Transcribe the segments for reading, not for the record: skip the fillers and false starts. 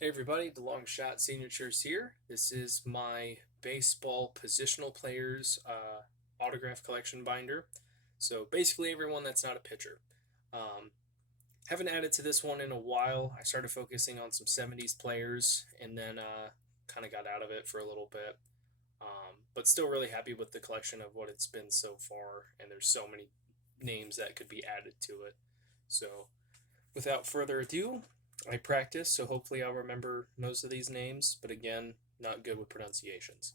Hey everybody, the Long Shot Signatures here. This is my baseball positional players autograph collection binder. So basically everyone that's not a pitcher. Um, haven't added to this one in a while. I started focusing on some 70s players and then kind of got out of it for a little bit. But still really happy with the collection of what it's been so far, and there's so many names that could be added to it. So without further ado, I practice, so hopefully I'll remember most of these names, but again, not good with pronunciations.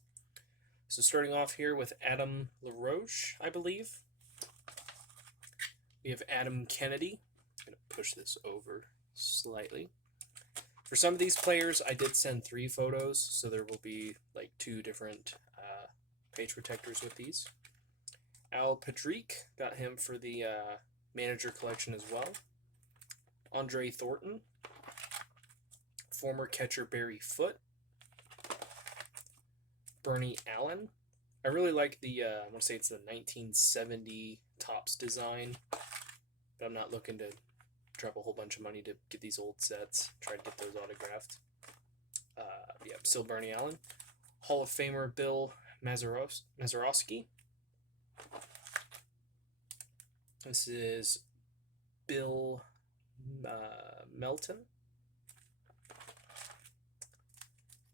So starting off here with Adam LaRoche, I believe. We have Adam Kennedy. I'm going to push this over slightly. For some of these players, I did send 3 photos, so there will be like 2 different page protectors with these. Al Patrick, got him for the manager collection as well. Andre Thornton, former catcher Barry Foote, Bernie Allen. I really like the, I want to say it's the 1970 Topps design, but I'm not looking to drop a whole bunch of money to get these old sets, try to get those autographed. Yeah, still Bernie Allen. Hall of Famer Bill Mazeroski. This is Bill Melton.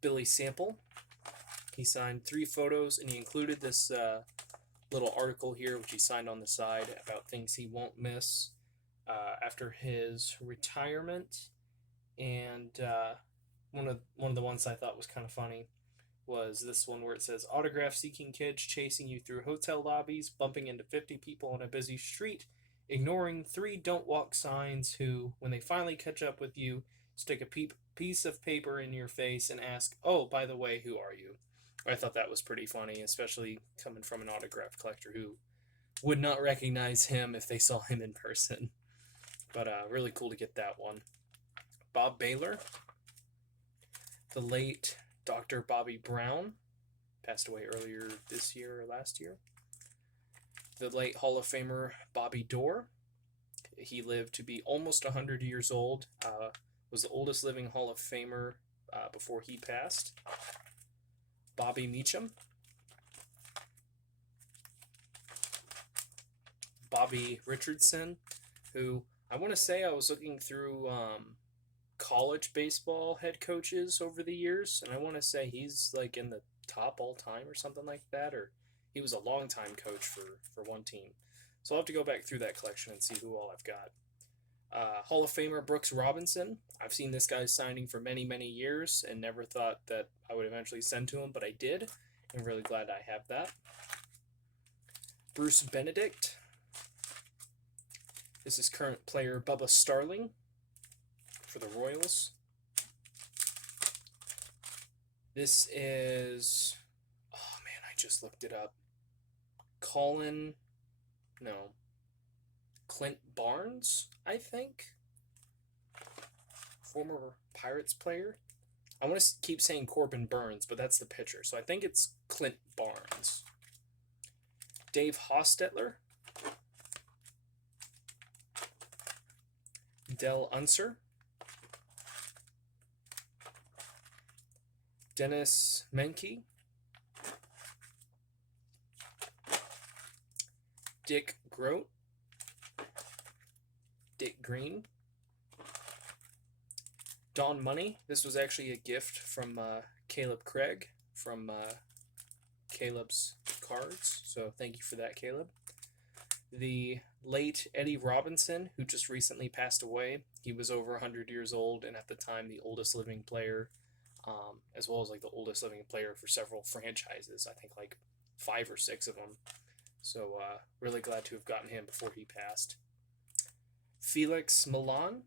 Billy Sample. He signed 3 photos, and he included this little article here, which he signed on the side about things he won't miss after his retirement. And one of the ones I thought was kind of funny was this one where it says, autograph-seeking kids chasing you through hotel lobbies, bumping into 50 people on a busy street, ignoring 3 don't walk signs who, when they finally catch up with you, stick a piece of paper in your face and ask, oh, by the way, who are you? I thought that was pretty funny, especially coming from an autograph collector who would not recognize him if they saw him in person. But really cool to get that one. Bob Baylor, the late Dr. Bobby Brown, passed away earlier this year or last year. The late Hall of Famer Bobby Doerr. He lived to be almost 100 years old. Was the oldest living Hall of Famer before he passed. Bobby Meacham. Bobby Richardson, who I want to say I was looking through college baseball head coaches over the years, and I want to say he's like in the top all time or something like that, or he was a long time coach for one team. So I'll have to go back through that collection and see who all I've got. Hall of Famer Brooks Robinson. I've seen this guy signing for many, many years and never thought that I would eventually send to him, but I did. I'm really glad I have that. Bruce Benedict. This is current player Bubba Starling for the Royals. This is, oh man, I just looked it up. Clint Barnes, I think. Former Pirates player. I want to keep saying Corbin Burns, but that's the pitcher, so I think it's Clint Barnes. Dave Hostetler. Del Unser. Dennis Menke. Dick Groat. Dick Green. Don Money. This was actually a gift from Caleb Craig from Caleb's Cards, so thank you for that, Caleb. The late Eddie Robinson, who just recently passed away. He was over 100 years old, and at the time the oldest living player, as well as like the oldest living player for several franchises. I think like 5 or 6 of them. So really glad to have gotten him before he passed. Felix Milan.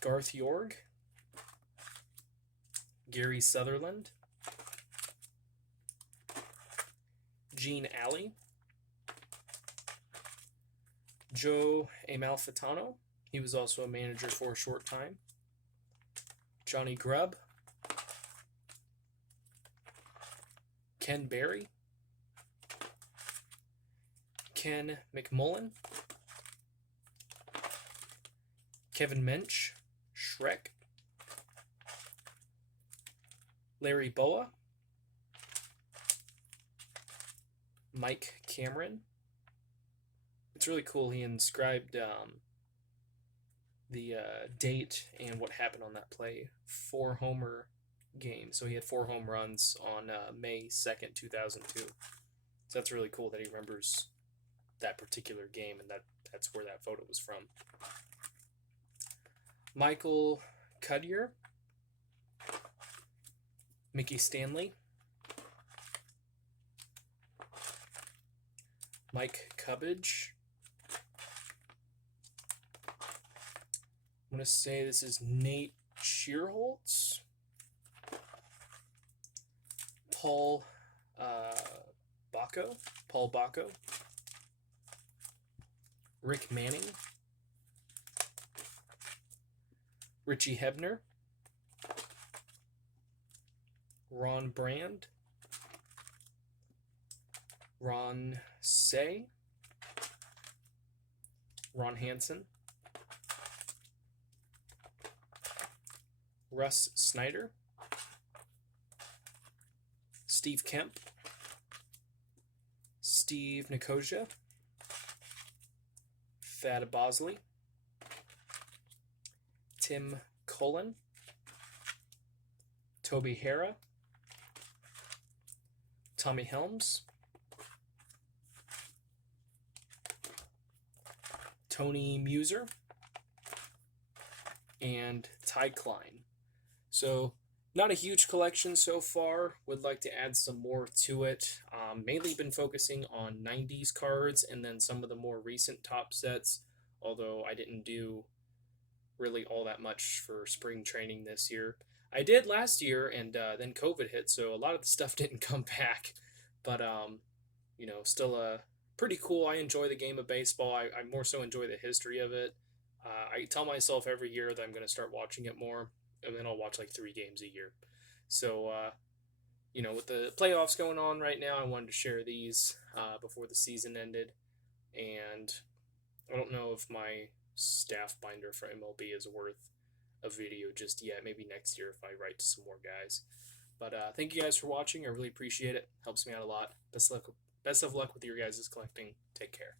Garth Yorg. Gary Sutherland. Gene Alley. Joe Amalfitano. He was also a manager for a short time. Johnny Grubb. Ken Berry. Ken McMullen. Kevin Mench, Shrek, Larry Boa, Mike Cameron. It's really cool. He inscribed the date and what happened on that play. 4-homer game. So he had 4 home runs on May 2nd, 2002. So that's really cool that he remembers that particular game, and that's where that photo was from. Michael Cudyer, Mickey Stanley, Mike Cubbage. I'm going to say this is Nate Shearholtz, Paul Bacco, Rick Manning, Richie Hebner, Ron Brand, Ron Say, Ron Hansen, Russ Snyder, Steve Kemp, Steve Nicosia, Thad Bosley, Tim Cullen, Toby Hara, Tommy Helms, Tony Muser, and Ty Klein. So not a huge collection so far. Would like to add some more to it. Mainly been focusing on 90s cards and then some of the more recent top sets, although I didn't do really all that much for spring training this year. I did last year, and then COVID hit, so a lot of the stuff didn't come back. But, still pretty cool. I enjoy the game of baseball. I more so enjoy the history of it. I tell myself every year that I'm going to start watching it more, and then I'll watch like 3 games a year. So, with the playoffs going on right now, I wanted to share these before the season ended. And I don't know if my staff binder for MLB is worth a video just yet. Maybe next year if I write to some more guys. But thank you guys for watching. I really appreciate it. Helps me out a lot. Best of luck with your guys' collecting. Take care.